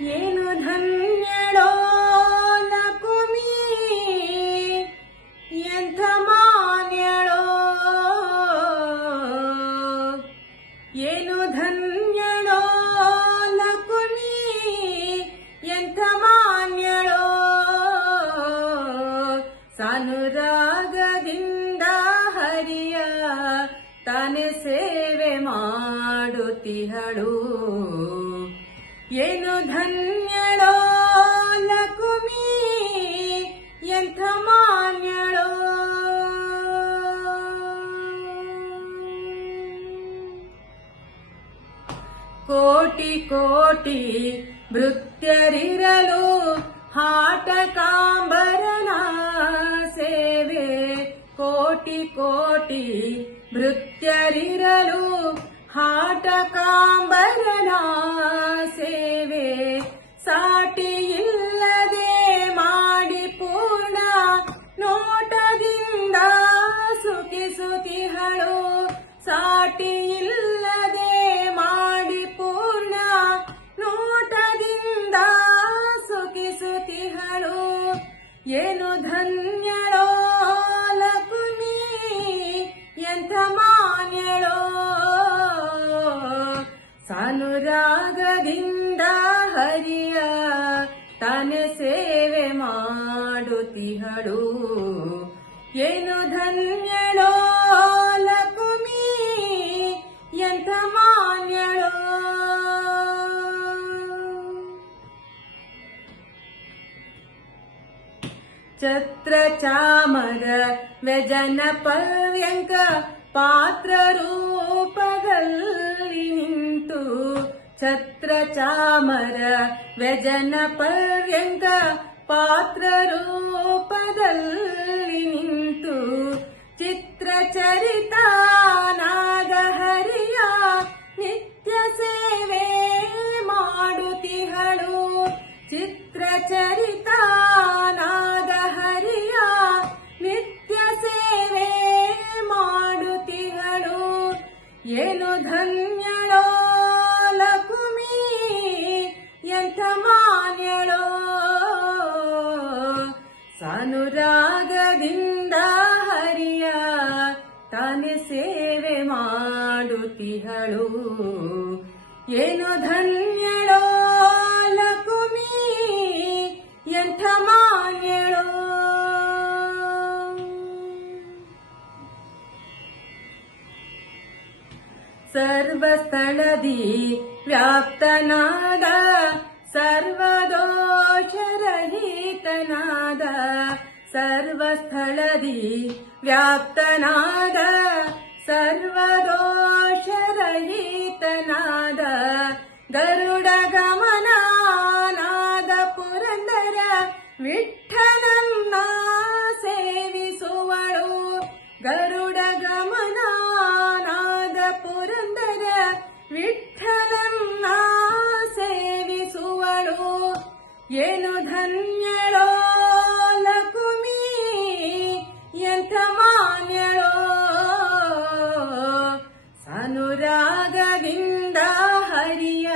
ಏನು ಧನ್ಯಳೋ ಲಕುಮಿ, ಎಂಥ ಮಾನ್ಯಳೋ. ಏನು ಧನ್ಯಳೋ ಲಕುಮಿ, ಎಂಥ ಮಾನ್ಯಳೋ. ಸಾನುರಾಗದಿಂದ ಹರಿಯ ತಾನೆ ಸೇವೆ ಮಾಡುತ್ತಿಹಳು. ಏನು ಧನ್ಯಳೋ ಲಕುಮಿ, ಎಂಥ ಮಾನ್ಯಳೋ. ಕೋಟಿ ಕೋಟಿ ಭೃತ್ಯರಿರಲು ಹಾಟಕಾಂಬರನ ಸೇವೆ. ಕೋಟಿ ಕೋಟಿ ಭೃತ್ಯರಿರಲು ಹಾಟಕಾಂಬರನ ಸೇವೆ. ಸಾಟಿ ಇಲ್ಲದೆ ಮಾಡಿ ಪೂರ್ಣ ನೋಟದಿಂದ ಸುಖಿಸುತ್ತಿಹಳು. ಸಾಟಿ ಇಲ್ಲದೆ ಮಾಡಿ ಪೂರ್ಣ ನೋಟದಿಂದ ಸುಖಿಸುತ್ತಿಹಳು. ಏನು ಧನ್ಯಳೋ ಲಕುಮಿ, ಎಂಥ ಮಾನ್ಯಳೋ. ಸಾನುರಾಗದಿಂದ ಹರಿಯ ತಾನೆ ಸೇವೆ ಮಾಡುತ್ತಿಹಳು. ಏನು ಧನ್ಯಳೋ ಲಕುಮಿ, ಎಂಥ ಮಾನ್ಯಳೋ. ಛತ್ರ ಚಾಮರ ವ್ಯಜನ ಪರ್ಯಂಕ ಪಾತ್ರ ರೂಪದಲ್ಲಿ ನಿಂತು. ಛತ್ರ ಚಾಮರ ವ್ಯಜನ ಪರ್ಯಂಕ ಪಾತ್ರ ರೂಪದಲ್ಲಿ ನಿಂತು. ಚಿತ್ರ ಚರಿತ ನಾಗಹರಿಯ ನಿತ್ಯ ಸೇವೆ ಮಾಡುತ್ತಿಹಳು. ಚಿತ್ರ ಚರಿತ ನಾಗಹರಿಯ ನಿತ್ಯ ಸೇವೆ ಮಾಡುತ್ತಿಹಳು. ಏನು ಧನ್ಯಳೋ ಲಕುಮಿ, ಎಂಥ ಮಾನ್ಯಳೋ. ಸಾನುರಾಗದಿಂದ ಹರಿಯ ತಾನೆ ಸೇವೆ ಮಾಡುತ್ತಿಹಳು. ಏನು ಧನ್ಯಳೋ ಲಕುಮಿ, ಎಂಥ ಮಾನ್ಯಳೋ. ಸರ್ವಸ್ಥಳದಿ ವ್ಯಾಪ್ತನಾದ ಸರ್ವದೋಷರಹಿತನಾದ. ಸರ್ವಸ್ಥಳದಿ ವ್ಯಾಪ್ತನಾದ ಸರ್ವದೋಷರಹಿತನಾದ. ಗರುಡ ಗಮನಾದ ಪುರಂದರ ವಿಠ್ಠಲನ್ನ ಸೇವಿಸುವಳು. ಗರುಡ ಗಮನಾದ ಪುರಂದರ ವಿಠ್ಠಲನ್ನ ಸೇವಿಸುವಳು. ಏನು ಧನ್ಯಳೋ ಲಕುಮಿ, ಎಂಥ ಮಾನ್ಯಳೋ. ಸಾನುರಾಗದಿಂದ ಹರಿಯ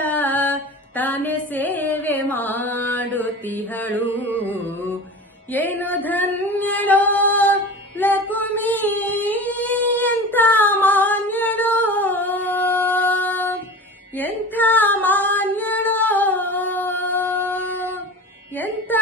ತಾನೆ ಸೇವೆ ಮಾಡುತ್ತಿಹಳು. ಏನು ಧನ್ಯಳೋ ಲಕುಮಿ, ಎಂಥ ಮಾನ್ಯಳೋ. ಎಂಥ ಮಾನ್ಯಳೋ, ಎಂಥ